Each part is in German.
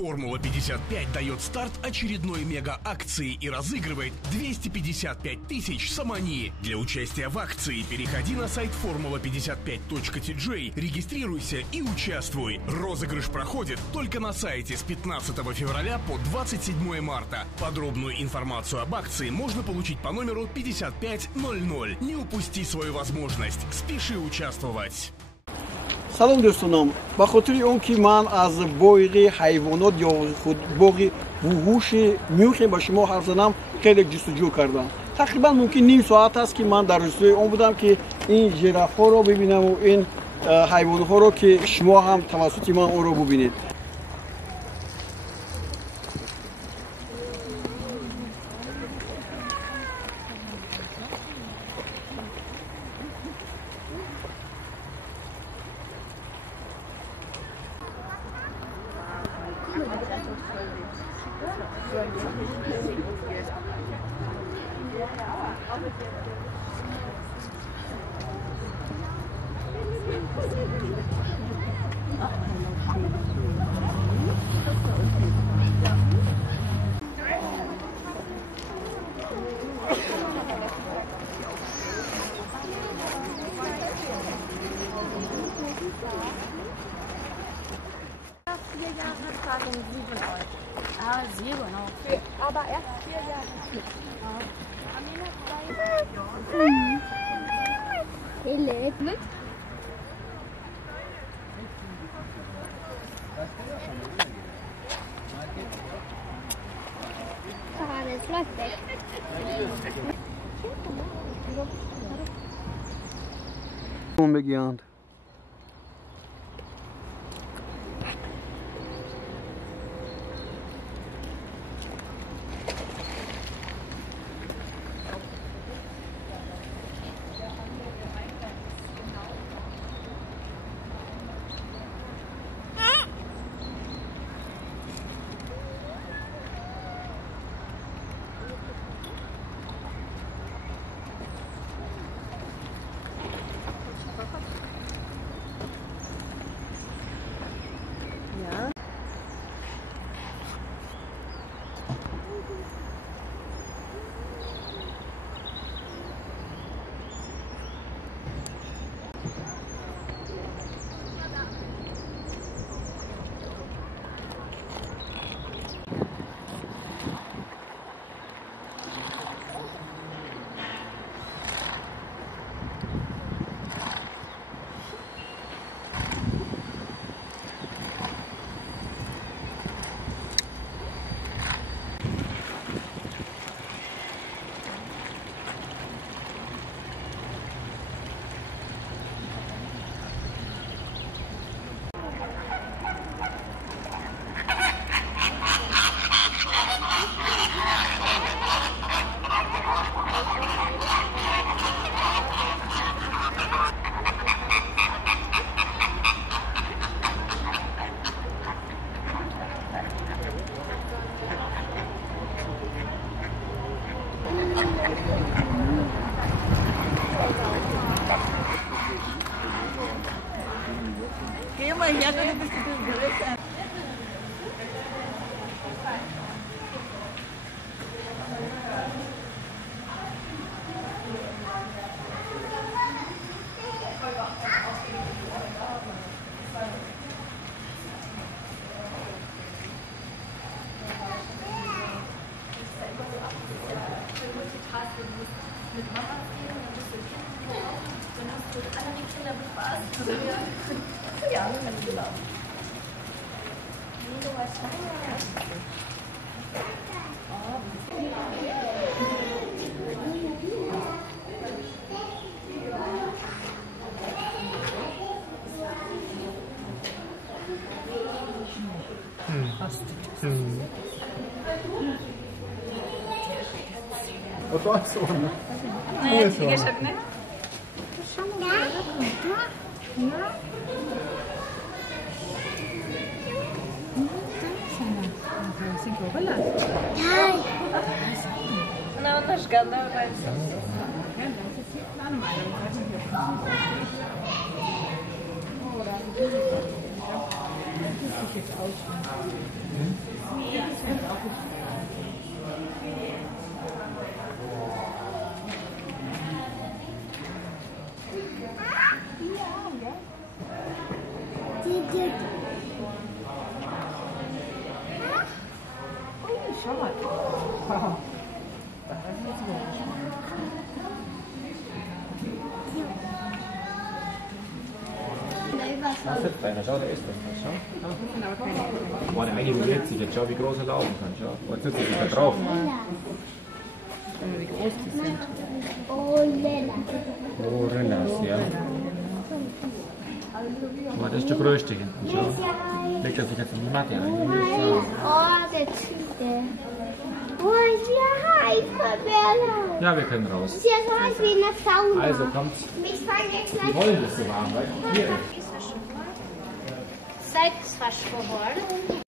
Формула-55 дает старт очередной мега-акции и разыгрывает 255 тысяч самани. Для участия в акции переходи на сайт formula55.tj, регистрируйся и участвуй. Розыгрыш проходит только на сайте с 15 февраля по 27 марта. Подробную информацию об акции можно получить по номеру 5500. Не упусти свою возможность. Спеши участвовать. سلام دوستانم، به خاطر اون که من از بوق حیوانات یا خود بوق وحوش میوخی با شما حرف زدم خیلی جستجو کردم. تقریبا ممکن نیم ساعت است که من در روستای اون بودم که این ژراف ها رو ببینم و این حیوان ها رو که شما هم توسط من اون رو ببینید. Ah, 7 noch. Aber erst 4 Jahre. Hillig. Das läuft weg. بگیاند. Geh mal her, dann bist du größer. Mit Mama gehen, dann bist du hier. Dann hast du alle die Kinder bespaßt. Ja, genau. Nee, du warst schwanger. Was war das so? Nee, ich gehe schon nicht. No, no szkoda, ale Schau mal. Wassertrenner, schau, da ist das. Schau. Boah, der eigentlich rührt sich jetzt. Schau, wie groß er laufen kann. Schau. Oh, jetzt sitzt er da drauf. Schau mal, wie groß die sind. Gorillas, ja. Oh, das ist der größte hinten. Schau. Legt er sich jetzt in die Matte ein. Oh, der Typ. Oh, sehr heiß, Bella. Ja, wir können raus. Sehr heiß wie eine Sauna. Also kommt. Ich fange jetzt Wir gleich wollen das so warm, weil hier. Sex fast geworden.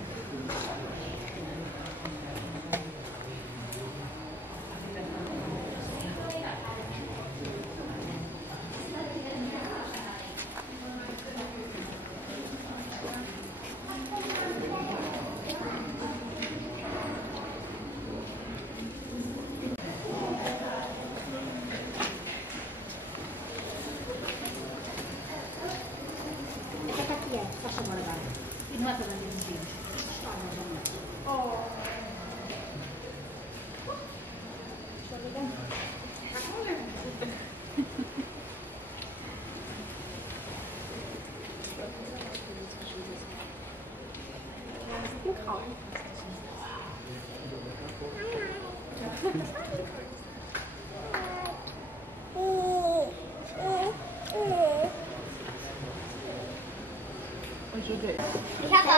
Ich habe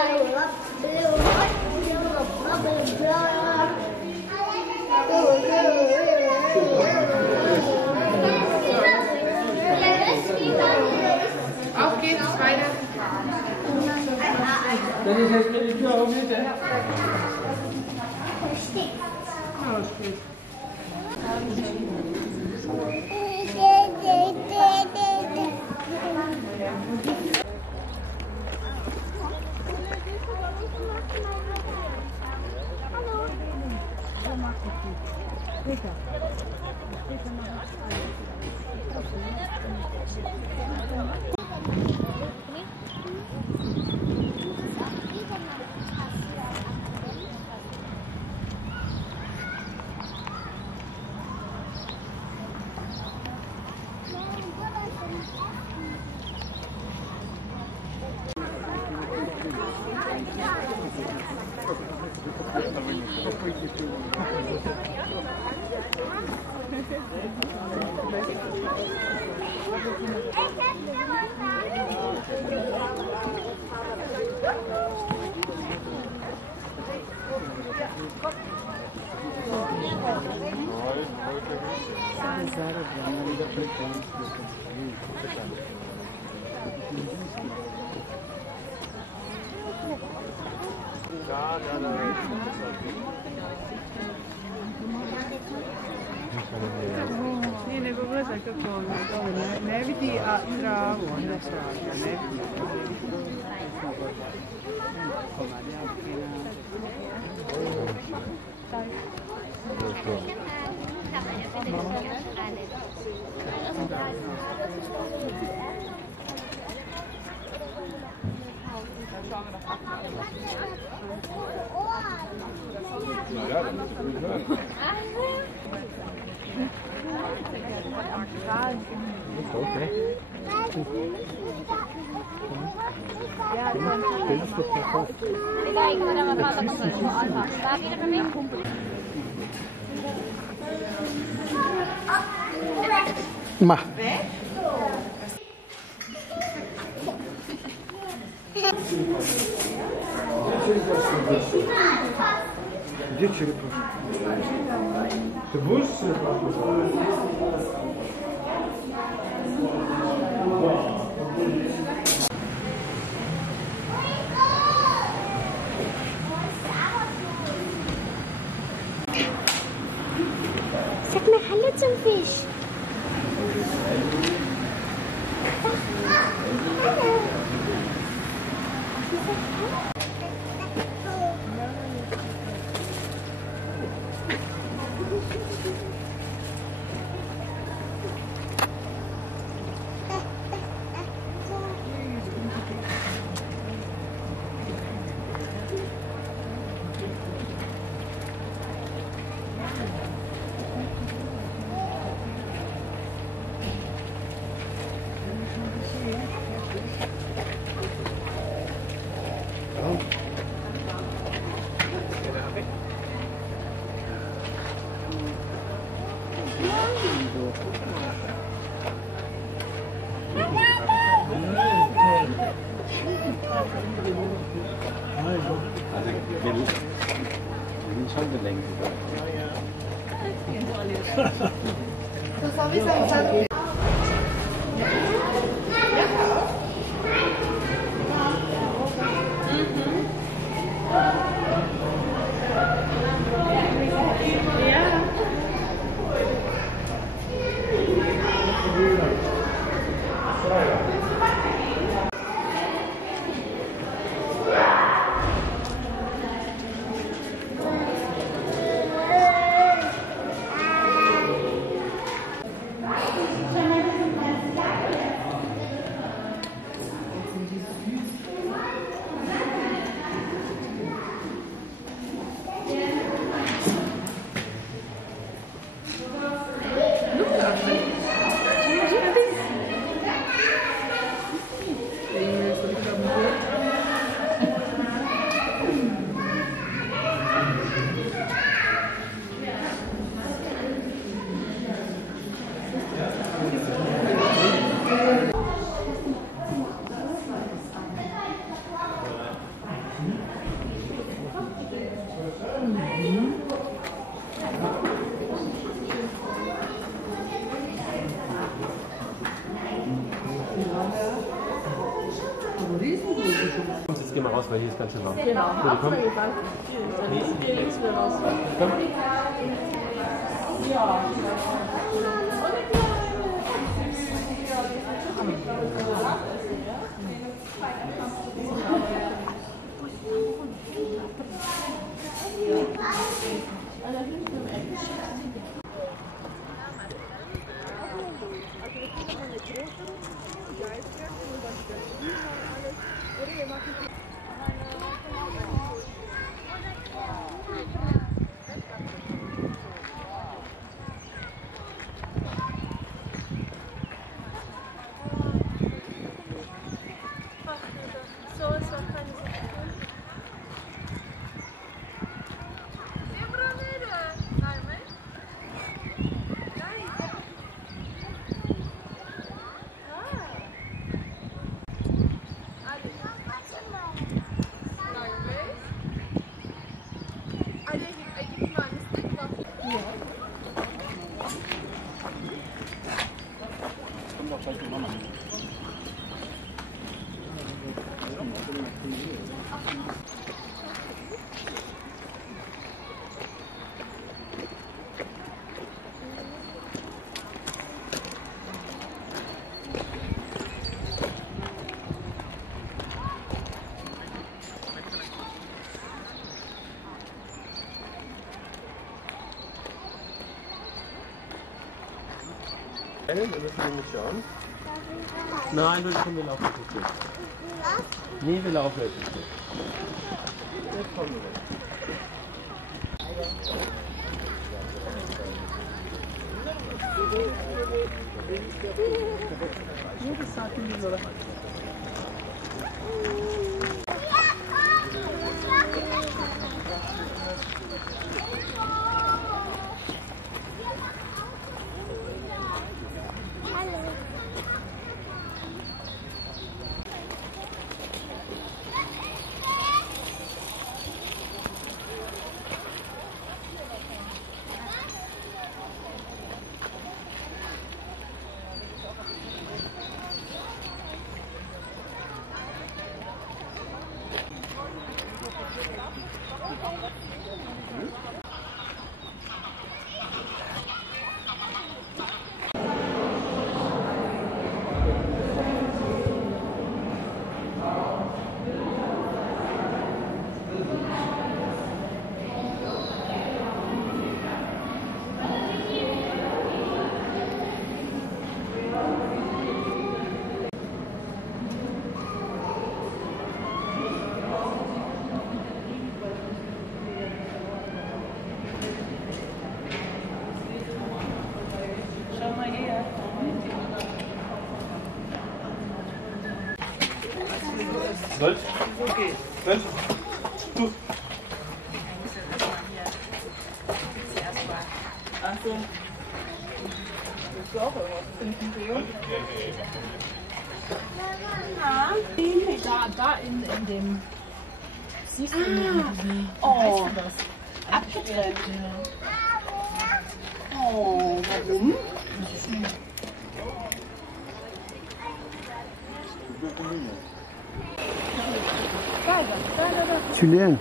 Auf geht's, weiter. Das ist jetzt mit der Tür auf Mitte. Nije, nego gledaj kako ne vidi, a travu, ne svađa, ne vidi. Ma. Где черепашка? Ты будешь черепашку? Sag mal Hallo zum Fisch. Wir sind schon gelenkt. Jetzt gehen wir raus, weil hier ist ganz schön warm. Genau, Gut, komm. Hier links wieder raus. Komm. Wir müssen nicht schauen. Nein, wir laufen jetzt nicht. Nee, wir laufen jetzt nicht. Jetzt kommen wir. Gold? Okay. Gold? Du. Achtung. Willst du auch irgendwas finden, Theo? Da in dem Das siehst du nicht. Oh, abgetrennt. Oh, warum? Julien.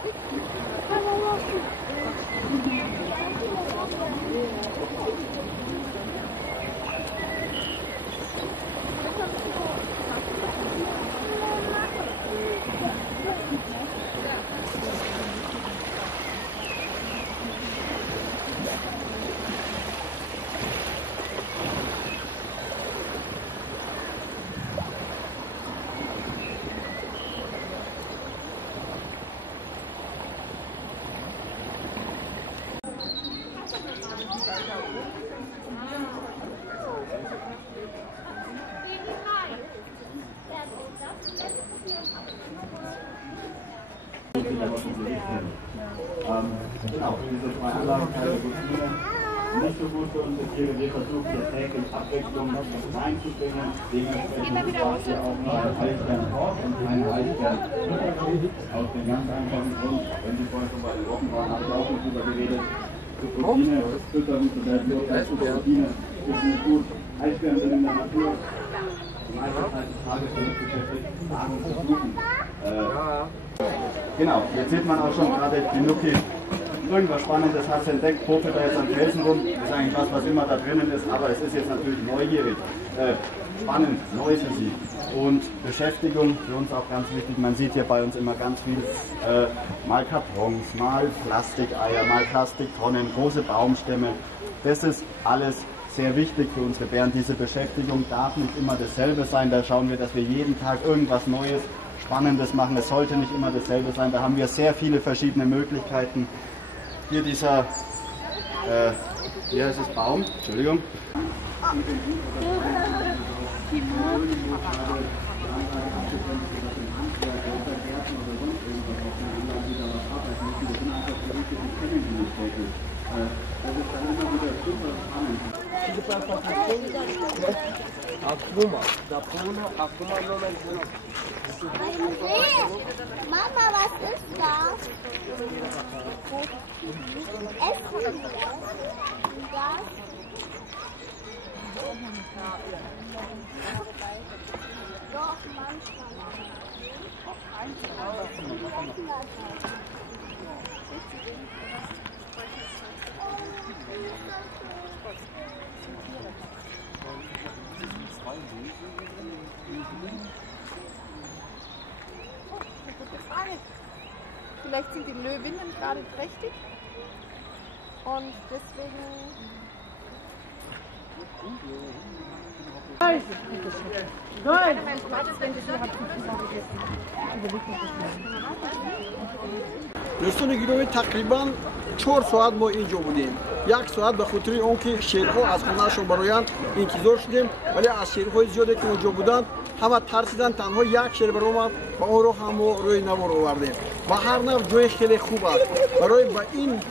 Genau, diese zwei Anlagen, keine Routine, nicht so gut für unsere Tiere. Wir versuchen hier täglich Abwechslung reinzubringen. Dementsprechend braucht ihr auch noch einen Eisbären Korb und einen Eisbären Futtergrund. Aus dem ganz einfachen Grund, wenn Sie vorhin schon bei den Wochen waren, habe ich auch schon drüber geredet. Für Proteine, Füttern zu werden, nur Proteine ist nicht gut. Eisbären sind in der Natur. Die meiste Zeit des Tages damit beschäftigt, Nahrung zu suchen. Genau, jetzt sieht man auch schon gerade, die Nuki irgendwas Spannendes hat sie entdeckt, popelt da jetzt am Felsen rum, ist eigentlich was immer da drinnen ist, aber es ist jetzt natürlich neugierig, spannend, neu für sie. Und Beschäftigung, für uns auch ganz wichtig, man sieht hier bei uns immer ganz viel, mal Kartons, mal Plastikeier, mal Plastiktonnen, große Baumstämme, das ist alles sehr wichtig für unsere Bären. Diese Beschäftigung darf nicht immer dasselbe sein, da schauen wir, dass wir jeden Tag irgendwas Neues, Spannendes machen. Es sollte nicht immer dasselbe sein. Da haben wir sehr viele verschiedene Möglichkeiten. Hier dieser, hier ist es Baum, Entschuldigung. Mama, was ist das? Essen wir das? Doch, manchmal. Vielleicht sind die Löwinnen gerade trächtig und deswegen... دوستان گرامی تقریبا 4 ساعت ما اینجا بودیم. 1 ساعت به خاطر اونکه شیرها از خونه‌شون برآیند انتظار شدیم، ولی از شیرهای زیادی که اونجا بودند همه ترسیدن. تنها یک شیر برآمد و اون رو هم روی نوار آوردیم و هر نوع جای خیلی خوب است. برای به این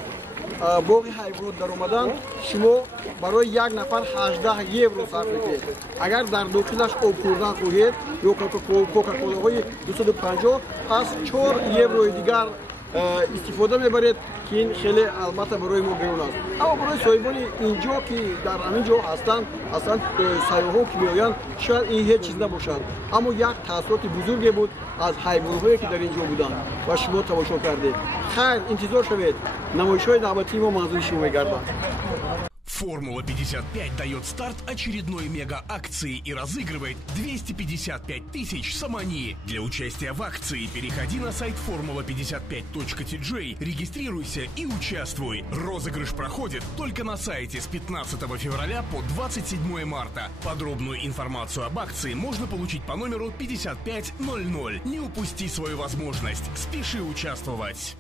باغ حیوانات در اومدن شما برای یک نفر 18 یورو صرف میکنید. اگر در داخلش آب خوردن خواهید یا کوکاکولاهای 250 پس 4 یورو دیگر استفاده میبرید که این خیلی البته برای ما گران است. اما برای صاحبان اینجا که در همین جا هستند اصلا سیاحان که میآیند شاید این هیچ چیز نباشد، اما یک تاثیرات بزرگی بود از حیواناتی که در اینجا بودند و شما تماشا کردید. خیر انتظار شوید، نمایش‌های دعوتی ما منظور شما می‌گردد. Формула 55 дает старт очередной мега-акции и разыгрывает 255 тысяч самани. Для участия в акции переходи на сайт formula55.tj, регистрируйся и участвуй. Розыгрыш проходит только на сайте с 15 февраля по 27 марта. Подробную информацию об акции можно получить по номеру 5500. Не упусти свою возможность. Спеши участвовать.